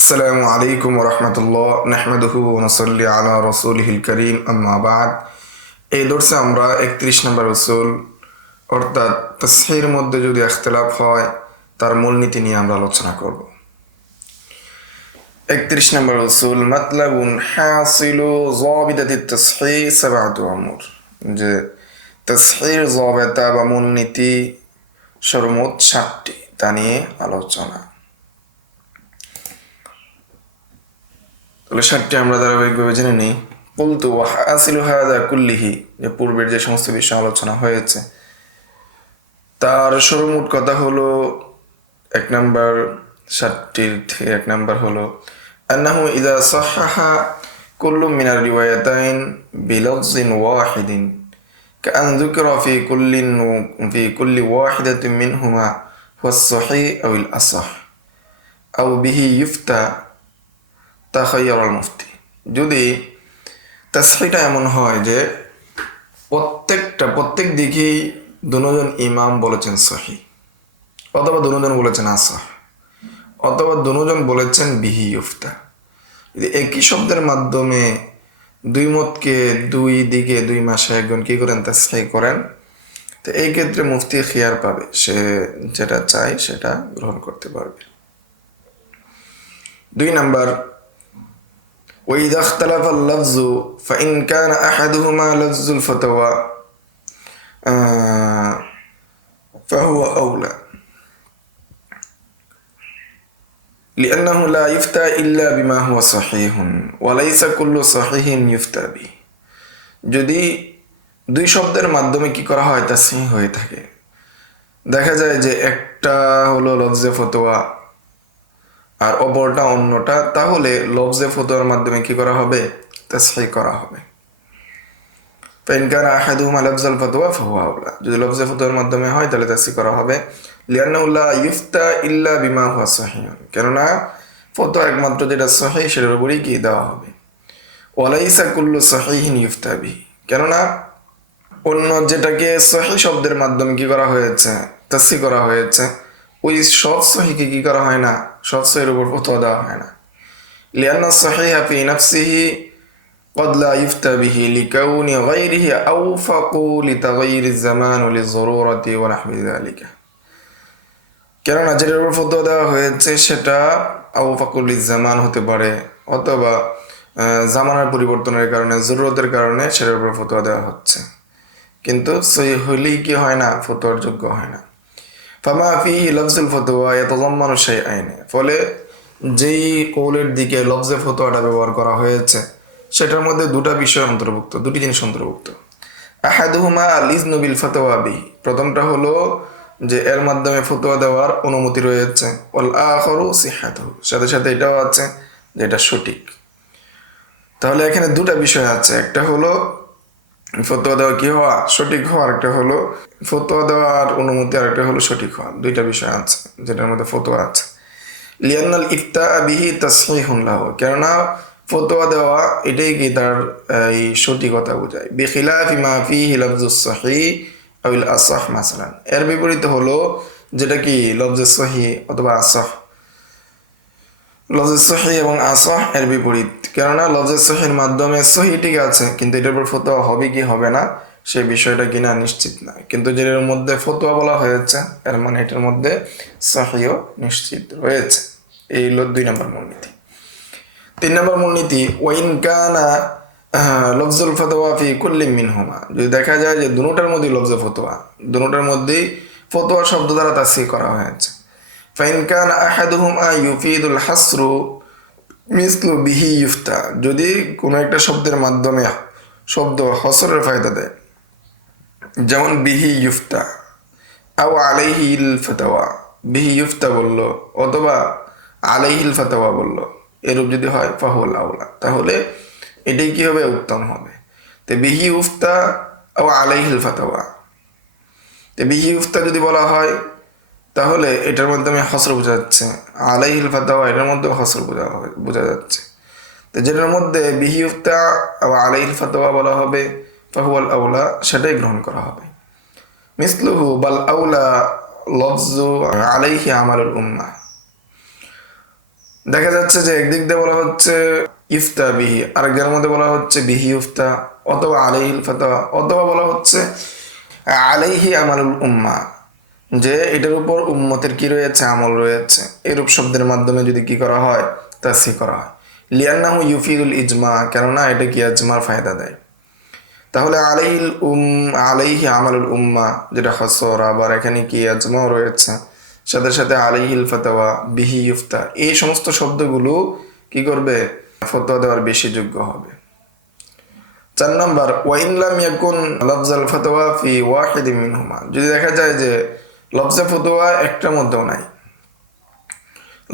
আসসালামু আলাইকুম রহমতুল্লাহ নাহমাদুহু ওয়া নুসাল্লি আলা রাসূলিহিল কারীম আম্মা বা'দ। এই দর্সে আমরা 31 নম্বর উসুল অর্থাৎ তাসহির মধ্যে যদি ইখতিলাফ হয় তার মূলনীতি নিয়ে আমরা আলোচনা করব। 31 নম্বর উসুল মাতলাবুন হাসিলু যাবিতাতিত তাসহিহ সাবআতু আমর, যে তাসহির যাবিতা বা মূলনীতি সর্বমোট 7টি, তা নিয়ে আলোচনা। তাহলে 7টি আমরা ধারাবাহিকভাবে জেনে নিই। কুলতু ওয়া হাসিলু হাযা কুল্লিহি, যে পূর্বের যে সমস্ত বিষয় আলোচনা হয়েছে তার সর্বমোট কথা হলো, 1 নম্বর 7টির থেকে 1 নম্বর হলো আন্নাহু ইযা সাহহাহা কুল্লু মিনার রিওয়ায়াতাইন বিলফজিন ওয়াহিদিন কাআন যুকিরা ফি কুল্লি ওয়াহিদাতিন মিনহুমা হুয়া সহিহ আও আল আসাহ আও বিহি ইফতা তাখায়্যারাল মুফতি। যদি তাসহিহটা এমন হয় যে প্রত্যেক দিকেই দুজন ইমাম বলেছেন সহি, অথবা দুজন বলেছেন আসাহ, অথবা দুজন বলেছেন বিহি ইফতা, যদি একই শব্দের মাধ্যমে দুই মতকে দুই দিকে দুই মাসে একজন কি করেন তাসহিহ করেন, তো এই ক্ষেত্রে মুফতি খিয়ার পাবে, সে যেটা চায় সেটা গ্রহণ করতে পারবে। 2 নম্বর وإذا اختلف اللفظ فإن كان أحدهما لفظ الفتوى فهو أولى لأنه لا يفتى إلا بما هو صحيح وليس كل صحيح يفتى به। যদি দুই শব্দের মাধ্যমে কি করা হয় তাসহিহ হয়ে থাকে, দেখা যায় যে একটা হলো লফজে ফতোয়া আর অপরটা অন্যটা, তাহলে লফজে ফতোয়ার মাধ্যমে কি করা হবে, তাসহিহ করা হবে। ফাইন কানা আহাদুহুমা লফজাল ফতোয়া ফাহুয়া আওলা, যদি লফজে ফতোয়ার মাধ্যমে হয় তাহলে তাসহিহ করা হবে। লিআন্নাহু লা ইফতা ইল্লা বিমা হুয়া সহিহ, কেননা ফতোয়া একমাত্র যেটা সহিহ সেটার উপরই কি দেওয়া হবে। ওয়ালাইসা কুল্লু সহিহিন ইফতা বিহি, কেননা অন্য যেটাকে সহিহ শব্দের মাধ্যমে কি করা হয়েছে, তাসহিহ করা হয়েছে, ওই সব সহিহকে কি করা হয় না, সব সহিহের উপর ফতোয়া দেওয়া হয় না। লিআন্না সহিহ ফি নাফসিহি قد لا يفتى به لكون غيره أوفق لتغير الزمان وللضرورة ونحو ذلك, কেননা যেটার উপর ফতোয়া দেওয়া হয়েছে সেটা আওফাকুল লিজ্জামান হতে পারে, অথবা জামানার পরিবর্তনের কারণে, জরুরতের কারণে সেটার উপর ফতোয়া দেওয়া হচ্ছে, কিন্তু সহিহ হলেই কি হয় না, ফতোয়ার যোগ্য হয় না। ফামা ফিহি লফজুল ফতোয়া ইয়াতাযাম্মানু শাইআইন, ফলে যেই কৌলের দিকে লফজে ফতোয়াটা ব্যবহার করা হয়েছে সেটার মধ্যে দুটা বিষয় অন্তর্ভুক্ত, দুটি জিনিস অন্তর্ভুক্ত। আহাদুহুমা আল ইজনু বিল ফতোয়া বিহি, প্রথমটা হলো যে এর মাধ্যমে ফতোয়া দেওয়ার অনুমতি রয়েছে, ওয়াল আখারু সিহাতুহু, সাথে সাথে এটাও আছে যে এটা সঠিক। তাহলে এখানে দুটা বিষয় আছে, একটা হলো ফতোয়া দেওয়া কি হওয়া, সঠিক হওয়া, আর একটা হলো ফতোয়া দেওয়ার অনুমতি, আর একটা হলো সঠিক হওয়া, দুইটা বিষয় আছে যেটার মধ্যে ফতোয়া আছে। লিআন্নাল ইফতা বিহি তাসহিহুন লাহু, কেননা ফতোয়া দেওয়া এটাই কি তার এই সঠিকতা বোঝায়। বিখিলাফি মা ফিহি লফজুস সহিহ আও আল আসাহ মাসালান, এর বিপরীতে হলো যেটা কি লফজে সহিহ অথবা আসাহ, লফজে সহিহ এবং আসাহ এর বিপরীত, কেননা লফজে সহিহের মাধ্যমে সহিহ ঠিক আছে, কিন্তু এটার উপর ফতোয়া হবে কি হবে না সেই বিষয়টা কিনা নিশ্চিত না, কিন্তু যেটার মধ্যে ফতোয়া বলা হয়েছে এর মানে এটার মধ্যে সহিহ নিশ্চিত রয়েছে। এই হলো 2 নম্বর মূলনীতি। 3 নম্বর মূলনীতি ওয়াইন কানা লফজুল ফতোয়া ফি কুল্লি মিনহুমা, যদি দেখা যায় যে দুটোটার মধ্যেই লফজে ফতোয়া, দুটোটার মধ্যেই ফতোয়া শব্দ দ্বারা তাসহিহ করা হয়েছে। ফাইন কানা আহাদুহুমা ইউফিদুল হাসরু মিসলু বিহি ইফতা, যদি কোনো একটা শব্দের মাধ্যমে শব্দ হসরের ফায়দা দেয়, যেমন বিহি ইফতা আও আলাইহিল ফতোয়া, বিহি ইফতা বললো অথবা আলাইহিল ফতোয়া বললো, এরূপ যদি হয় ফাহুল আউলা, তাহলে এটাই কি হবে, উত্তম হবে। তো বিহি উফতা ও আলাইহিল ফাতাওয়া, তো বিহি উফতা যদি বলা হয় তাহলে এটার মাধ্যমে হসর বোঝা যাচ্ছে, আলাইহিল ফাতাওয়া এটার মধ্যে হসর বোঝা যাচ্ছে। তো যেটার মধ্যে বিহি উফতা ও আলাইহিল ফাতাওয়া বলা হবে ফাহুল আউলা, সেটাই গ্রহণ করা হবে। মিসলুহু বাল আউলা লফজু আলাইহি আমালুল উম্মাহ, দেখা যাচ্ছে যে একদিক দিয়ে বলা হচ্ছে ইফতা বিহি, আরেকজনের মধ্যে বলা হচ্ছে বিহি ইফতা, অথবা আলাইহিল ফাতোয়া, অথবা বলা হচ্ছে আলাইহি আমালুল উম্মা, যে এটার উপর উম্মতের কি রয়েছে, আমল রয়েছে। এরূপ শব্দের মাধ্যমে যদি কি করা হয়, তাসহি করা হয়। লিয়ান্নাহু ইউফিদুল ইজমা, কেননা এটা কি ইজমার ফায়দা দেয়। তাহলে আলাইহি আমালুল উম্মা যেটা হসর, আবার এখানে কি ইজমাও রয়েছে, সাথে সাথে আলাইহিল ফাতোয়া, বিহি ইফতা, এই সমস্ত শব্দগুলো কি করবে, ফতোয়া দেওয়ার বেশি যোগ্য হবে। 4 নাম্বার, ওয়াইন লাম ইয়াকুন লফজাল ফাতোয়া ফি ওয়াহিদিন মিনহুমা, যদি দেখা যায় যে লফজে ফতোয়া একটার মধ্যেও নাই,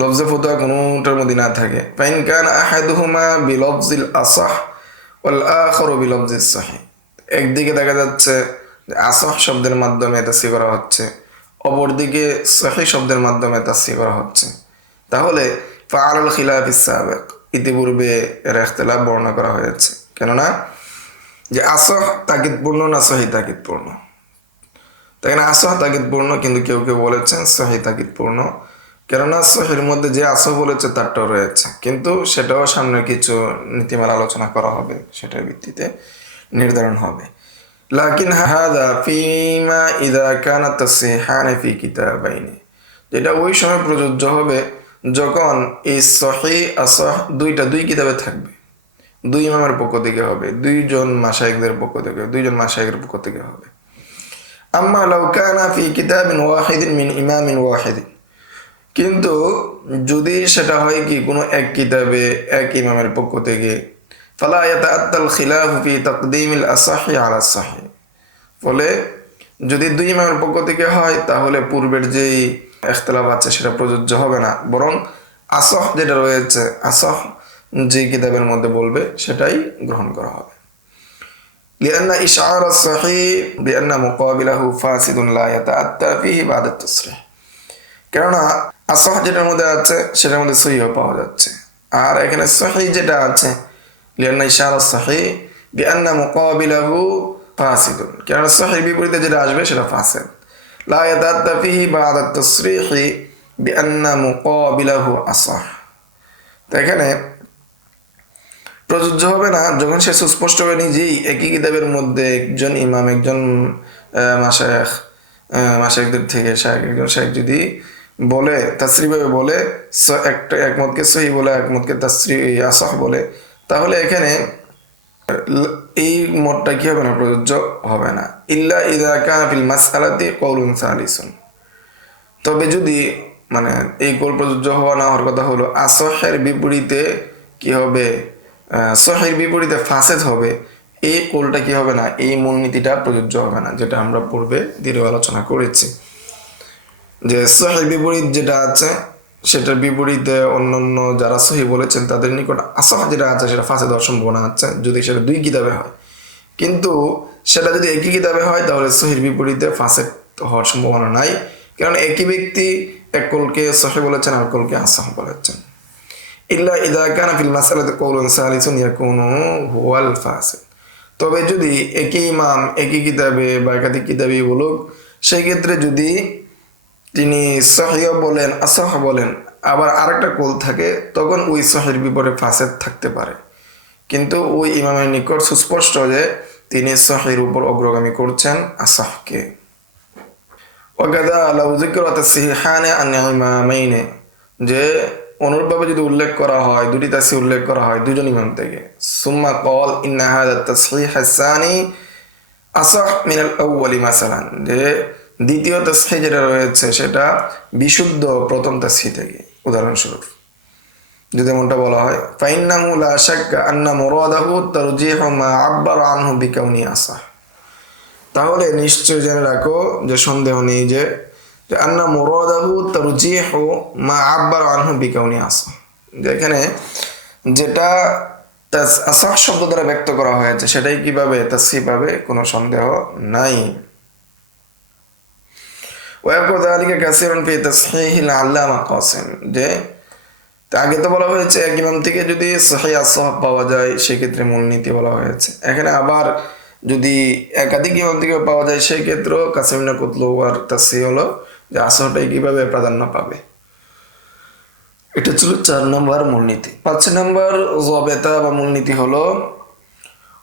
লফজে ফতোয়া কোনোটার মধ্যে না থাকে, ফাইন কান আহাদুহুমা বিলফজিল আসাহ ওয়াল আখারু বিলফজিস সহিহ, একদিকে দেখা যাচ্ছে যে আসাহ শব্দের মাধ্যমে তাসহিহ করা হচ্ছে, অপরদিকে সহিহ শব্দের মাধ্যমে তাসহিহ করা হচ্ছে, তাহলে ফাআলাল খিলাফিস সাবিক, ইতিপূর্বে এর ইখতিলাফ বর্ণনা করা হয়েছে। কেননা যে আসহ তাকিদপূর্ণ না সহি তাকিদপূর্ণ, তাই না, আসহ তাকিদপূর্ণ, কিন্তু কেউ কেউ বলেছেন সহি তাকিদপূর্ণ, কেননা সহির মধ্যে যে আসহ বলেছে তারটাও রয়েছে, কিন্তু সেটাও সামনে কিছু নীতিমালা আলোচনা করা হবে, সেটার ভিত্তিতে নির্ধারণ হবে। লাকিন হাদা ফিমা ইদা কানা তাসহিহান ফি কিতাবাইনি, যেটা ওই সময় প্রযোজ্য হবে যখন এই সহি আসহ দুই কিতাবে থাকবে, দুই ইমামের পক্ষ থেকে হবে, দুইজন মাশায়েখদের পক্ষ থেকে, দুইজন মাশায়েখের পক্ষ থেকে হবে। আম্মা লাউ কানা ফি কিতাবিন ওয়াহিদিন মিন ইমামিন ওয়াহিদিন, কিন্তু যদি সেটা হয় কি কোনো এক কিতাবে এক ইমামের পক্ষ থেকে, ফালা ইয়াতাআত্তাল খিলাফ ফি তাকদীমিল আসাহি আলা সাহি, ফলে যদি দুই ইমামের পক্ষ থেকে হয় তাহলে পূর্বের যেই ইখতিলাফ আছে সেটা প্রযোজ্য হবে না, বরং আসহ যেটা রয়েছে, আসহ যে কিতাবের মধ্যে বলবে সেটাই গ্রহণ করা হবে। লিআন্না ইশআর as-sahih বিআন্না মুকাবিলাহু ফাসিদুন লা ইয়াতাআত্তা ফিহি বা'দা at-tasrih, কেননা আসহ যেটার মধ্যে আছে সেটার মধ্যে সহিহ পাওয়া যাচ্ছে, আর এখানে সহিহ যেটা আছে লিআন্না ইশআর as-sahih বিআন্না মুকাবিলাহু ফাসিদুন, কেননা সহিহ বিপরীতে যেটা আসবে সেটা ফাসিদ, লা ইয়াতাআত্তা ফিহি বা'দা at-tasrih বিআন্না মুকাবিলাহু আসাহ, তো এখানে প্রযোজ্য হবে না যখন সে সুস্পষ্টভাবে নিজেই একই কিতাবের মধ্যে একজন ইমাম, একজন মাশায়েখদের থেকে একজন শায়েখ যদি বলে তাসরিহভাবে বলে, একটা একমতকে সহিহ বলে একমতকে তাসরিহ আসাহ বলে, তাহলে এখানে এই মতটা কি হবে না, প্রযোজ্য হবে না। ইল্লা ইযা কানা ফিল মাসআলাতি কওলুন সালিসুন, তবে যদি মানে এই কৌল প্রযোজ্য হওয়া না হওয়ার কথা হলো আসহের বিপরীতে কি হবে, সহির বিপরীতে ফাসেদ হবে, এই কৌলটা কি হবে না, এই মূলনীতিটা প্রযোজ্য হবে না, যেটা আমরা পূর্বে দীর্ঘ আলোচনা করেছি, যে সহির বিপরীত যেটা আছে সেটার বিপরীতে অন্যান্য যারা সহি বলেছেন তাদের নিকট আসহ যেটা আছে সেটা ফাসেদ হওয়ার সম্ভাবনা আছে যদি সেটা দুই কিতাবে হয়, কিন্তু সেটা যদি একই কিতাবে হয় তাহলে সহির বিপরীতে ফাসেদ হওয়ার সম্ভাবনা নাই, কারণ একই ব্যক্তি এক কৌলকে সহি বলেছেন আর কৌলকে আসহ বলেছেন। ইল্লা ইযা কানা ফিল মাসআলাতি কওলুন সালিসুন ইয়াকুনু হুয়াল ফাসিদ, তবে যদি একই ইমাম একই কিতাবে বা একাধিক কিতাবই বলুক, সেই ক্ষেত্রে যদি তিনি সহিহ বলেন আসহ বলেন আবার আরেকটা কৌল থাকে, তখন ওই সহির বিপরীতে ফাসেদ থাকতে পারে, কিন্তু ওই ইমামের নিকট সুস্পষ্ট যে তিনি সহির উপর অগ্রগামী করছেন আসহকে। ওয়াকাযা লাউ যিকরা তাসহিহানে আন ইমামাইনে, যে অনুরূপভাবে যদি উল্লেখ করা হয়, দুটি তাসহিহ উল্লেখ করা হয় দুজন ইমাম থেকে, সুম্মা ক্বাল ইন্না হাযা তাসহিহ আস-সানি আসাহ মিনাল আউয়ালি মাসালান, যে দ্বিতীয় তাসহিহ যেটা রয়েছে সেটা বিশুদ্ধ প্রথম তাসহিহ থেকে, উদাহরণস্বরূপ যদি এমনটা বলা হয়, ফাইন্নাহু লা শাক্কা আন্না মুরাদাহু তারজিহু মা আব্বারা আনহু বিকাউনি আসাহ, তাহলে নিশ্চয় জেনে রাখো যে সন্দেহ নেই যে আন্না মুরাদাহু তারজিহু মা আব্বারা আনহু বিকাউনি আসাহ, যে এখানে যেটা আসাহ শব্দ দ্বারা ব্যক্ত করা হয়েছে সেটাই কিভাবে তাসহিহ পাবে, কোনো সন্দেহ নাই। ওয়ায়াকুযু যালিকা কাসীরান ফি তাসহিহিল আল্লামা কাসিম, যে আগে তো বলা হয়েছে এক ইমাম থেকে যদি সহিহ আসহ পাওয়া যায় সেক্ষেত্রে মূলনীতি বলা হয়েছে, এখানে আবার যদি একাধিক ইমাম থেকে পাওয়া যায় সেই ক্ষেত্রেও কাসিম ইবনে কুতলুয়ার তাসহিহ হলো যে আসহটাই কিভাবে প্রাধান্য পাবে। এটা ছিল 4 নম্বর মূলনীতি। 5 নম্বর যাবেতা বা মূলনীতি হলো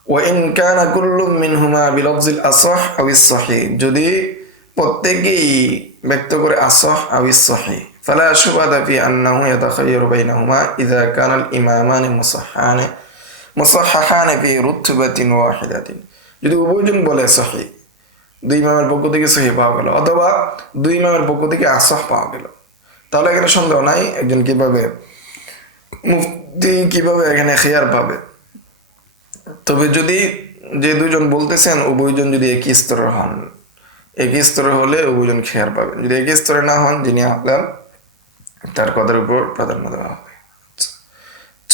ওয়াইন কানা কুল্লু মিনহুমা বিলফজিল আসহ আও ইস-সহিহ, যদি প্রত্যেকেই ব্যক্ত করে আসহ আও ইস-সহিহ ফালা শুবহাতা ফি আন্নাহু ইয়াতাখায়্যারু বাইনাহুমা ইযা কানা আল ইমামানি মুসাহহাহানি ফি রুতবাতিন ওয়াহিদাতিন। যদি উভয়জন বলে সহিহ, দুই ইমামের পক্ষ থেকে সহিহ পাওয়া গেল, অথবা দুই ইমামের পক্ষ থেকে আসহ পাওয়া গেল, তাহলে এখানে সন্দেহ নাই একজন কিভাবে মুফতি কিভাবে এখানে খেয়ার পাবে। তবে যদি যে দুইজন বলতেছেন উভয়জন যদি একই স্তরের হন, একই স্তরে হলে উভয়জন খেয়ার পাবে। যদি একই স্তরে না হন, যিনি আলেম তার কথার উপর প্রাধান্য দেওয়া হবে।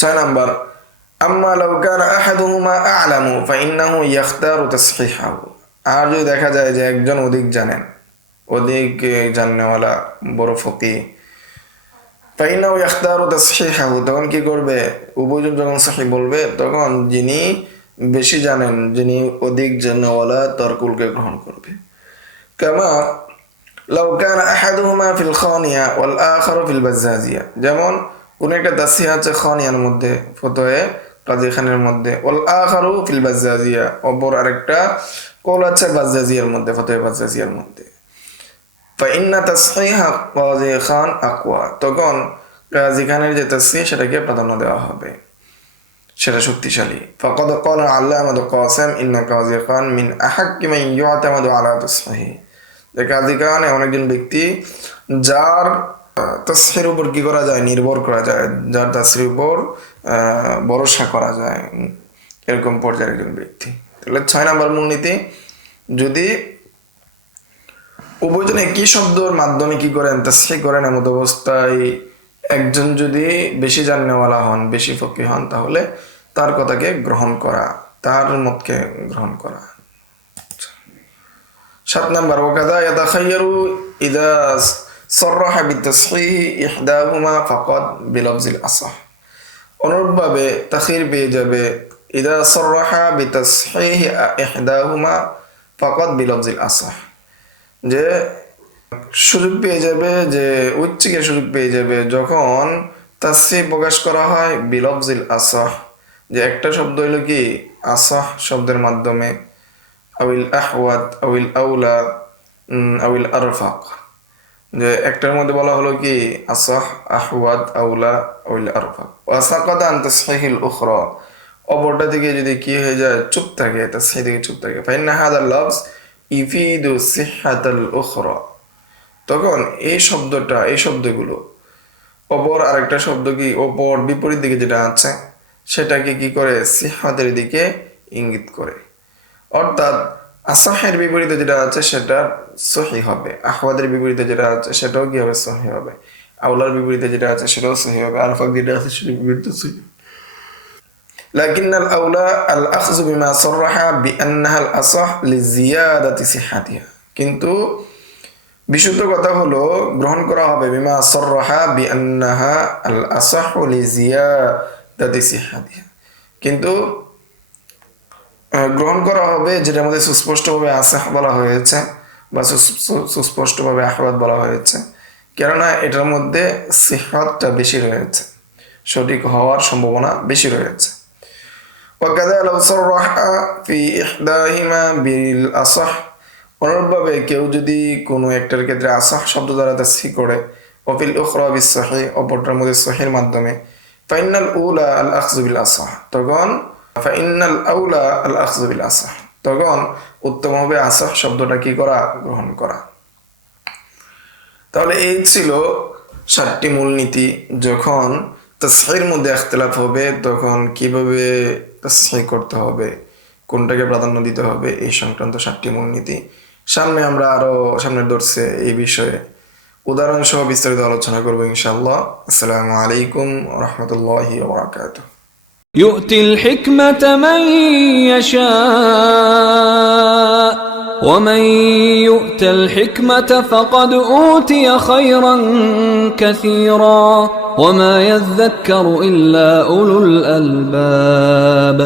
6 নম্বর আম্মা লাউ কানা আহাদুহুমা আ'লামু ফাইন্নাহু ইয়াখতারু তাসহিহাহু। আর যদি দেখা যায় যে একজন অধিক জানেন, অধিক জাননেওয়ালা বড় ফকিহ, ফাইন্নাহু ইয়াখতারু তাসহিহাহু, তখন কি করবে? উভয়জন যখন সহিহ বলবে তখন যিনি বেশি জানেন, যিনি অধিক জাননেওয়ালা তার কুলকে গ্রহণ করবে। কামা লাউ কানা আহাদুহুমা ফিল খানিয়া ওয়াল আখারু ফিল বাজ্জাজিয়া, যেমন কোন একটা তাসহিহ আছে খানিয়ার মধ্যে, ফতোয়ে কাজী খানের মধ্যে, ওয়াল আখারু ফিল বাজ্জাজিয়া, অপর আরেকটা কওল আছে বাজ্জাজিয়ার মধ্যে, ফতোয়ে বাজ্জাজিয়ার মধ্যে। ফাইন্না তাসহিহা কাজী খান আকওয়া, তখন কাজী খানের যে তাসহিহ সেটাকে প্রাধান্য দেওয়া হবে, সেটা শক্তিশালী। ফাকাদ ক্বালা আল্লামাতুল কাসিম ইন্না কাজী খান মিন আহাক্কি মান ইউতামাদু আলা তাসহিহ। যে কাজী খান এমন একজন ব্যক্তি যার তাসহিহের উপর কি করা যায়? নির্ভর করা যায়, যার তাসহিহের উপর ভরসা করা যায়, এরকম পর্যায়ের একজন ব্যক্তি। তাহলে 6 নম্বর মূলনীতি, যদি উভয়জন একই শব্দের মাধ্যমে কি করেন? তাসহিহ করেন, এমন অবস্থায় একজন যদি বেশি জাননেওয়ালা হন, বেশি ফকিহ হন, তাহলে তার কথাকে গ্রহণ করা, তার মতকে গ্রহণ করা। 7 নম্বর ওয়াকাদা ইয়াতাখায়্যারু ইযা সাররাহা বিতাসহিহ ইহদাহুমা ফাকাদ বিলফজিল আসহ। অনুরূপভাবে তাখীর পেয়ে যাবে ইযা সাররাহা বিতাসহিহ ইহদাহুমা ফাকাদ বিলফজিল আসহ, যে সুযোগ পেয়ে যাবে, যে উচ্চিকে সুযোগ পেয়ে যাবে যখন তাসহিহ প্রকাশ করা হয় বিলফজিল আসহ, যে একটা শব্দ হইল কি আসহ শব্দের মাধ্যমে, আউল আহওয়াত আউল আউলা আউল আরফাক, যে একটার মধ্যে বলা হলো কি আসহ আহওয়াত আউলা আউল আরফাক, ওয়া সাকাতা আন তাসহিহিল উখরা, অপরটা থেকে যদি কি হয়ে যায়? চুপ থাকে, তাসহিহ থেকে চুপ থাকে। ফাইন্না হাযাল লফজ ইফিদু সিহহাতাল উখরা, তখন এই শব্দটা, এই শব্দগুলো অপর আরেকটা শব্দ কি অপর বিপরীত দিকে যেটা আছে সেটাকে কি করে? সিহহাতের দিকে ইঙ্গিত করে। অর্থাৎ আসাহের বিপরীতে যেটা আছে সেটা সহিহ হবে, আহওয়াদের বিপরীতে যেটা আছে সেটাও কি হবে? সহিহ হবে। আউলার বিপরীতে যেটা আছে সেটাও সহিহ হবে, আরফাক যেটা আছে সেটার বিপরীতে সহিহ। লাকিন্নাল আউলা আল আখযু বিমা সাররাহা বিআন্নাহা আল আসাহ লিজিয়াদাতি সিহহাতিহা, কিন্তু বিশুদ্ধ কথা হলো গ্রহণ করা হবে বিমা সাররাহা বিআন্নাহা আল আসাহ লিজিয়াদাতি সিহহাতিহা, কিন্তু গ্রহণ করা হবে যেটার মধ্যে সুস্পষ্টভাবে আসাহ বলা হয়েছে বা সুস্পষ্টভাবে আহওয়াত বলা হয়েছে, কেননা এটার মধ্যে সিহহাতটা বেশি রয়েছে, সঠিক হওয়ার সম্ভাবনা বেশি রয়েছে। ওয়াকাযা লাউ সাররাহা ফি ইহদাহিমা বিল আসাহ, অনুরূপভাবে কেউ যদি কোনো একটার ক্ষেত্রে আসাহ শব্দ দ্বারা তাসহিহ করে, ওয়াফিল উখরা বিস সহিহ, অপরটার মধ্যে সহিহের মাধ্যমে, ফাইনাল উলা আল আখযু বিল আসাহ, তখন ফাইনাল আউলা আল আখযু বিল আসাহ, তখন উত্তম হবে আসাহ শব্দটা কি করা? গ্রহণ করা। তাহলে এই ছিল 7টি মূলনীতি। যখন তাসহিহের মধ্যে ইখতিলাফ হবে তখন কিভাবে তাসহিহ করতে হবে, কোনটাকে প্রাধান্য দিতে হবে, এই সংক্রান্ত 7টি মূলনীতি। সামনে আমরা আরো সামনের দর্শে এই বিষয়ে উদাহরণ সহ বিস্তারিত আলোচনা করব ইনশাআল্লাহ। আসসালামু আলাইকুম ওয়া রাহমাতুল্লাহি ওয়া বারাকাতুহু। يؤتي الحكمة من يشاء ومن يؤت الحكمة فقد أوتي خيرا كثيرا وما يذكر إلا أولو الألباب.